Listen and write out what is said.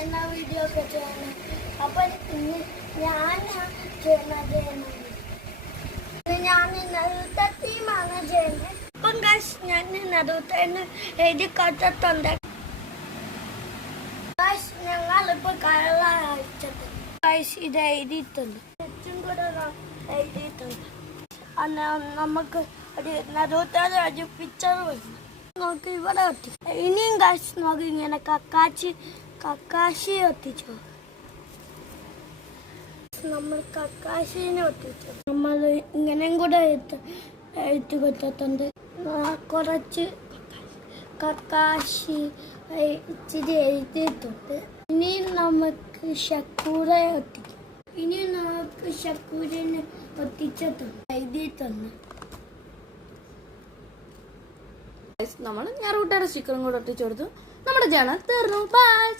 ചെയ്യുന്ന വീഡിയോ ഒക്കെ ചെയ്യണം. അപ്പം ഇന്ന് ഞാൻ ചെയ്യുന്നത് ഞാൻ നടുത്ത ടീമാണ് ചെയ്യുന്നത്. അപ്പം ഗൈസ് ഞാൻ നടുത്തേന്ന് എഴുതി കണ്ടിട്ടുണ്ട്. ഗൈസ് ഞങ്ങളിപ്പോൾ കളറാണ് അയച്ചത്. ഗൈസ് ഇത് എഴുതിയിട്ടുണ്ട്, ചുറ്റും കൂടെ എഴുതിയിട്ടുണ്ട്. നമുക്ക് ഒരു നടുത്തേന്ന് ഒരു പിക്ചർ വരുന്നു. നോക്കി ഇവിടെ ഒട്ടിച്ചു. ഇനിയും ഗൈസ് നോക്കി ഇങ്ങനെ കക്കാശി ഒട്ടിച്ചു. നമ്മൾ കക്കാശിനെ ഒട്ടിച്ചു. നമ്മൾ ഇങ്ങനെയും കൂടെ എഴുതി കൊടുത്തിട്ടുണ്ട്. കുറച്ച് കക്കാശി ഇച്ചിരി എഴുതിയിട്ടുണ്ട്. ഇനി നമുക്ക് ഷക്കൂറെ ഒട്ടിക്കും. ഇനി നമുക്ക് ഷക്കൂരിനെ ഒട്ടിച്ചിട്ടുണ്ട്, എഴുതിയിട്ടുണ്ട്. നമ്മൾ ഞാറൂട്ടയുടെ സ്റ്റിക്കറും കൂടെ ഒട്ടിച്ചു കൊടുത്തു. നമ്മുടെ ജേണൽ തീർന്നു. ബൈ.